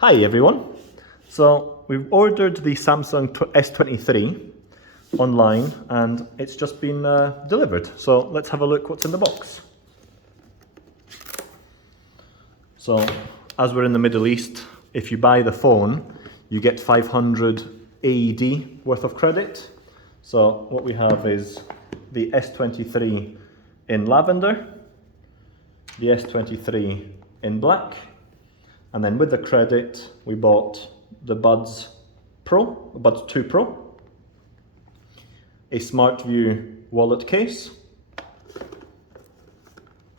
Hi everyone. So we've ordered the Samsung S23 online and it's just been delivered. So let's have a look what's in the box. So as we're in the Middle East, if you buy the phone, you get 500 AED worth of credit. So what we have is the S23 in lavender, the S23 in black, and then with the credit, we bought the Buds 2 Pro, a Smart View wallet case,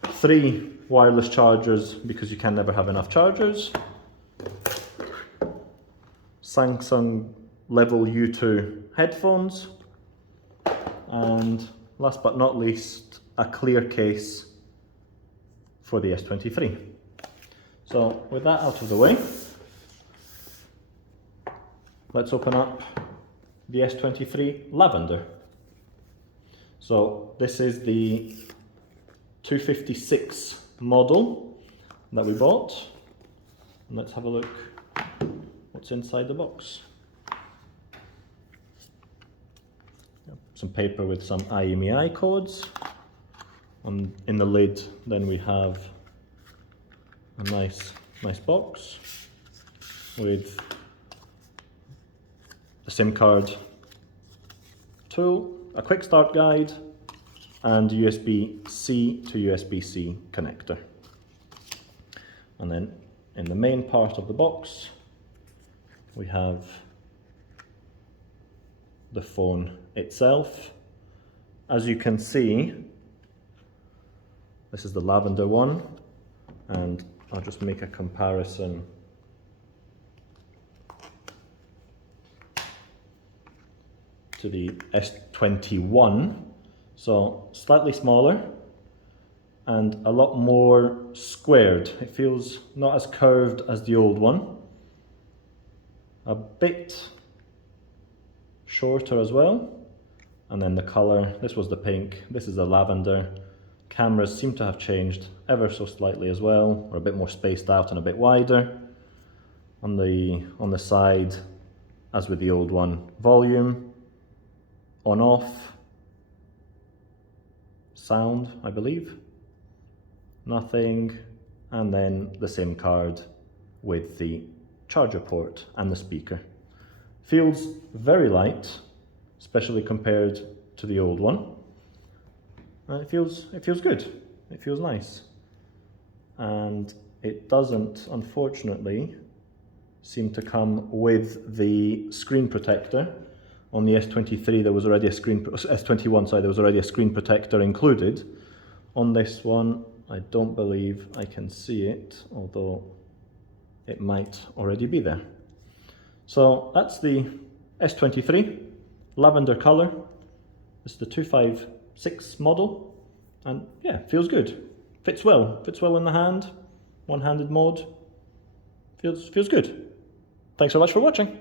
3 wireless chargers because you can never have enough chargers, Samsung Level U2 headphones, and last but not least, a clear case for the S23. So with that out of the way, let's open up the S23 Lavender. So this is the 256 model that we bought. And let's have a look what's inside the box. Some paper with some IMEI codes. And in the lid then we have a nice box with a SIM card tool, a quick start guide, and USB-C to USB-C connector. And then in the main part of the box, we have the phone itself. As you can see, this is the Lavender one, and I'll just make a comparison to the S21. So slightly smaller and a lot more squared. It feels not as curved as the old one. A bit shorter as well. And then the color, this was the pink, this is the lavender. Cameras seem to have changed ever so slightly as well, or a bit more spaced out and a bit wider. On the side, as with the old one, volume, on off, sound, I believe, nothing, and then the SIM card with the charger port and the speaker. Feels very light, especially compared to the old one. It feels good, it feels nice. And it doesn't, unfortunately, seem to come with the screen protector. On the S23 there was already a S21, sorry, there was already a screen protector included. On this one, I don't believe I can see it, although it might already be there. So that's the S23, lavender color. It's the 256 model, and yeah, feels good. Fits well in the hand, one-handed mode. Feels good. Thanks so much for watching.